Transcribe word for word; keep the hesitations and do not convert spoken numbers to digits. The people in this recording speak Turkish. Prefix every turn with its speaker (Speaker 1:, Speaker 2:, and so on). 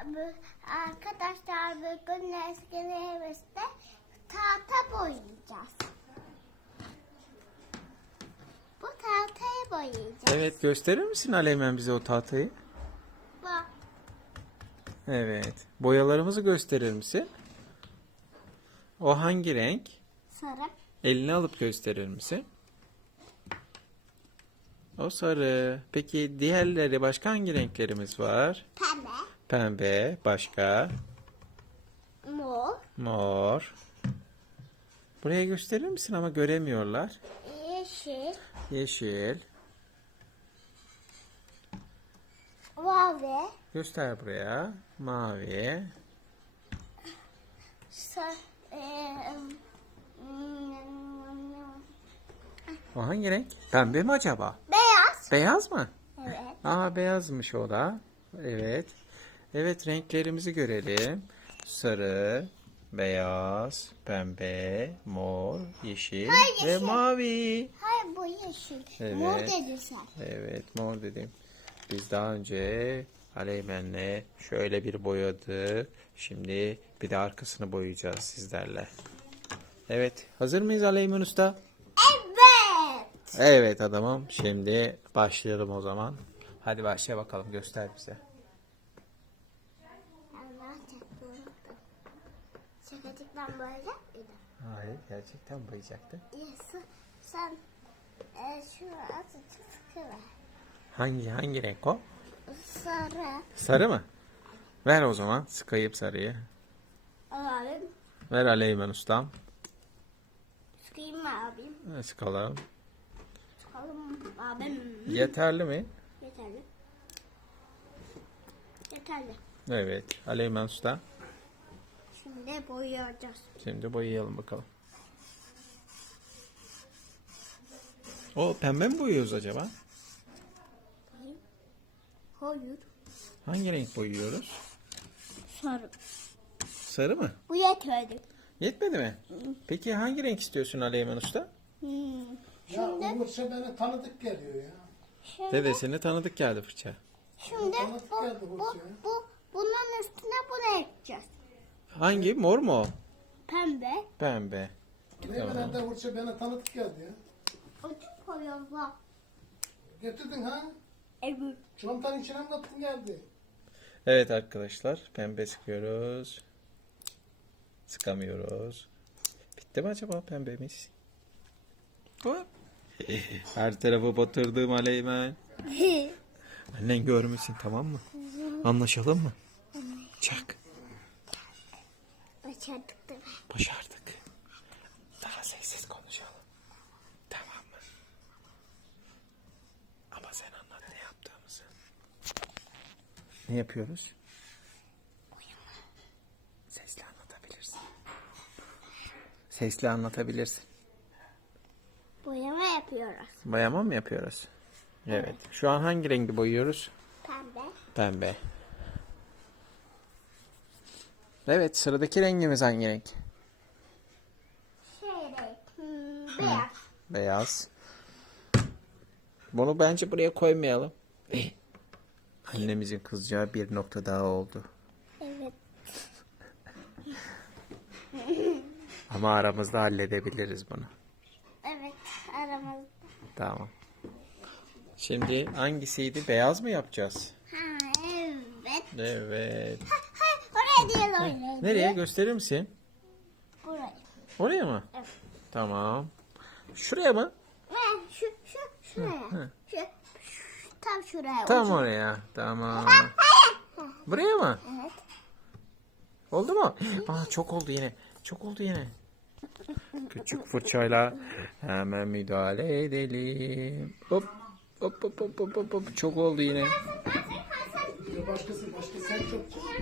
Speaker 1: bu- arkadaşlar bugün eskilerinizde tahta boyayacağız. Bu tahtayı boyayacağız.
Speaker 2: Evet, gösterir misin Aleymen bize o tahtayı?
Speaker 1: Bak.
Speaker 2: Evet. Boyalarımızı gösterir misin? O hangi renk?
Speaker 1: Sarı.
Speaker 2: Elini alıp gösterir misin? O sarı. Peki diğerleri, başka hangi renklerimiz var?
Speaker 1: Pembe.
Speaker 2: Pembe. Başka?
Speaker 1: Mor.
Speaker 2: Mor. Buraya gösterir misin ama göremiyorlar.
Speaker 1: Yeşil.
Speaker 2: Yeşil.
Speaker 1: Mavi.
Speaker 2: Göster buraya. Mavi.
Speaker 1: Sarı. Ee,
Speaker 2: O hangi renk? Pembe mi acaba?
Speaker 1: beyaz.
Speaker 2: Beyaz mı?
Speaker 1: Evet.
Speaker 2: Aa, beyazmış o da. Evet. Evet, renklerimizi görelim. Sarı, beyaz, pembe, mor, yeşil
Speaker 1: Hayır,
Speaker 2: ve
Speaker 1: yeşil.
Speaker 2: mavi.
Speaker 1: Hayır bu yeşil.
Speaker 2: Evet.
Speaker 1: Mor dedin sen.
Speaker 2: Evet, mor dedim. Biz daha önce Aleymen'le şöyle bir boyadık. Şimdi bir de arkasını boyayacağız sizlerle. Evet, hazır mıyız Aleymen Usta?
Speaker 1: Evet.
Speaker 2: Evet adamım. Şimdi başlayalım o zaman. Hadi başla bakalım, göster bize.
Speaker 1: Allah çaktım. Şakacıktan böyle miydi?
Speaker 2: Hayır, gerçekten boyayacaktı.
Speaker 1: Yes. Sen e, şunu azıcık sıkıver.
Speaker 2: Hangi hangi renk o?
Speaker 1: Sarı.
Speaker 2: Sarı mı? Ver o zaman, sıkayım sarıyı.
Speaker 1: Alalım.
Speaker 2: Ver Aleymen ustam.
Speaker 1: Sıkayım mı abim?
Speaker 2: Evet, sıkalım.
Speaker 1: Sıkalım abim.
Speaker 2: Yeterli mi?
Speaker 1: Yeterli. Yeterli.
Speaker 2: Evet, Aleymen usta.
Speaker 1: Şimdi boyayacağız.
Speaker 2: Şimdi boyayalım bakalım. O pembe mi boyuyoruz acaba?
Speaker 1: Hayır.
Speaker 2: Hangi renk boyuyoruz?
Speaker 1: Sarı.
Speaker 2: Sarı mı?
Speaker 1: Bu yeterli.
Speaker 2: Yetmedi mi? Peki hangi renk istiyorsun Aleymen usta?
Speaker 1: Hmm.
Speaker 3: Ya Umutça bana tanıdık geliyor ya.
Speaker 1: Şimdi,
Speaker 2: Dedesine tanıdık geldi fırça.
Speaker 1: şimdi
Speaker 3: Tanıdık
Speaker 1: bu,
Speaker 3: geldi
Speaker 1: bu,
Speaker 3: bu şey.
Speaker 1: bu, bunun üstüne bunu ekeceğiz.
Speaker 2: Hangi? Mor mu o?
Speaker 1: Pembe.
Speaker 2: Pembe.
Speaker 3: Ne kadar da Umutça bana tanıdık geldi ya.
Speaker 1: Açık koyuyoruz bak.
Speaker 3: Getirdin ha?
Speaker 1: Evet.
Speaker 3: Çantanın içine mi kattın geldi?
Speaker 2: Evet arkadaşlar, pembe sıkıyoruz. Sıkamıyoruz. Bitti mi acaba pembemiz? Hop. Her tarafı batırdım Aleymen. Annen görmesin, tamam mı? Anlaşalım mı? Çak.
Speaker 1: Başardık da.
Speaker 2: Başardık. Daha sessiz konuşalım. Tamam mı? Ama sen anlat ne yaptığımızı. Ne yapıyoruz? Sesli anlatabilirsin. Sesli anlatabilirsin.
Speaker 1: Boyama yapıyoruz.
Speaker 2: Boyama mı yapıyoruz? Evet. Şu an hangi rengi boyuyoruz?
Speaker 1: Pembe.
Speaker 2: Pembe. Evet, sıradaki rengimiz hangi renk?
Speaker 1: Şey renk. Hmm, beyaz.
Speaker 2: Beyaz. Bunu bence buraya koymayalım. Annemizin kızacağı bir nokta daha oldu.
Speaker 1: Evet.
Speaker 2: Ama aramızda halledebiliriz bunu.
Speaker 1: Evet. Aramızda.
Speaker 2: Tamam. Şimdi hangisiydi? Beyaz mı yapacağız?
Speaker 1: Ha evet.
Speaker 2: Evet.
Speaker 1: Hayır oraya değil oraya.
Speaker 2: Nereye? Gösterir misin?
Speaker 1: Buraya.
Speaker 2: Oraya mı?
Speaker 1: Evet.
Speaker 2: Tamam. Şuraya mı?
Speaker 1: Ve şu şu şuraya. Şu, şu tam şuraya.
Speaker 2: Tam
Speaker 1: ucu.
Speaker 2: oraya. Tamam. Buraya mı?
Speaker 1: Evet.
Speaker 2: Oldu mu? Aa, çok oldu yine. Çok oldu yine. Küçük fırçayla hemen müdahale edelim. Hop. Hop hop hop hop hop. Çok oldu yine.
Speaker 3: Ya başkası başka sen çok